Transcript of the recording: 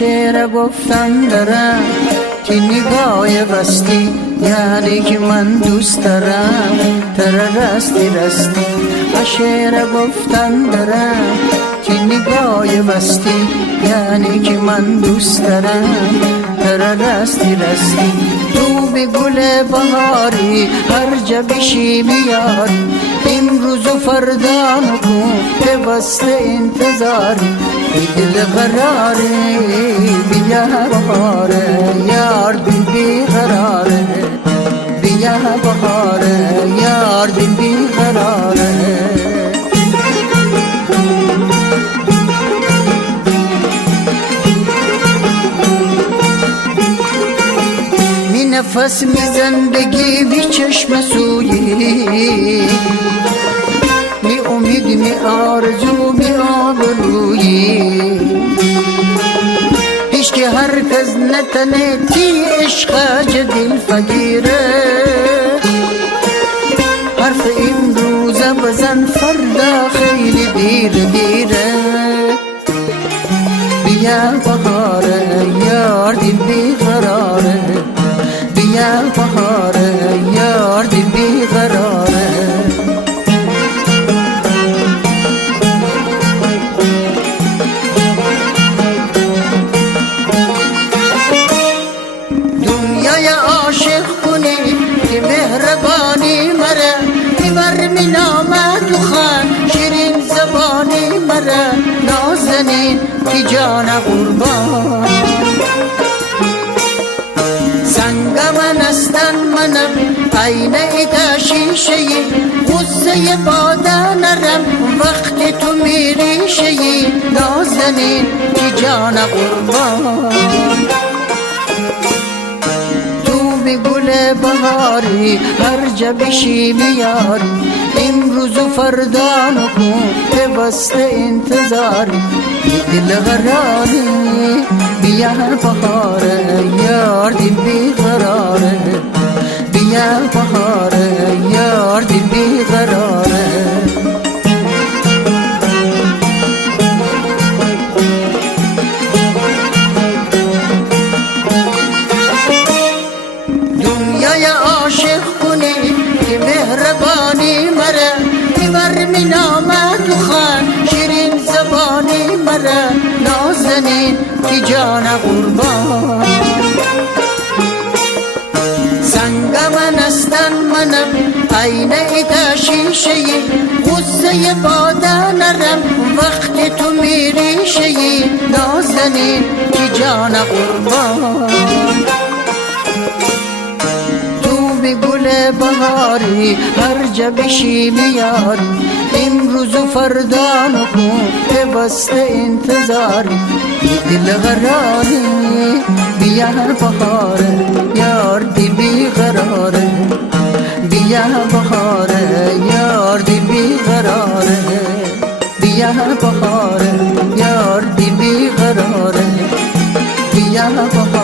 شعر گفتن دارم که نگاه بستی یعنی که من دوست دارم تر رستی رستی. شعر گفتن دارم که نگاه بستی یعنی که من دوست دارم تر رستی رستی. تو به گل بهاری هر جا بشی بیار امروز و فردا نکن پیوسته انتظاری بی دل قراره بیا بهاره یار دل بی قراره بیا بهاره یار دل بی قراره. می نفس میزن بگی بی چشم سویی می امید می آرزو می آبرویی هیچ که هر کس نتنه تی عشق دل فقیره حرف امروزه بزن فردا خیلی دیر دیره بیا بهاره یار دل بی قراره بیا بهاره یار دل بی قراره. دنیای عاشق کنی که مهربانی مره بیور می نامد و خان شیرین زبانی مره نازنین که جان قربان سنگ من استن منم عین ایتا شیشه غصه باده نرم وقتی تو میری شیی نازنین که جان قربان. به گل بهاری هر جا بشی بیار امروز و فردا نکن پیوسته انتظاری بی دل قراره بیا بهاره یار دل بی قراره بیا بهاره یار دل بی قراره. دنیای عاشق کنی که مهربانی مره بیور می نامد و خان شیرین زبانی مره نازنین که جان قربان سنگ من استن منم عین ایتا شیشه غصه باده نرم وقتی تو میری شیی نازنین که جان قربان. به گل بهاری هر جا بشی بیار امروز و فردا نکن پیوسته انتظاری بی دل قراره بیا بهاره یار دل بی قراره بیا بهاره یار دل بی قراره بیا بهاره یار دل بی قراره بیا بهاره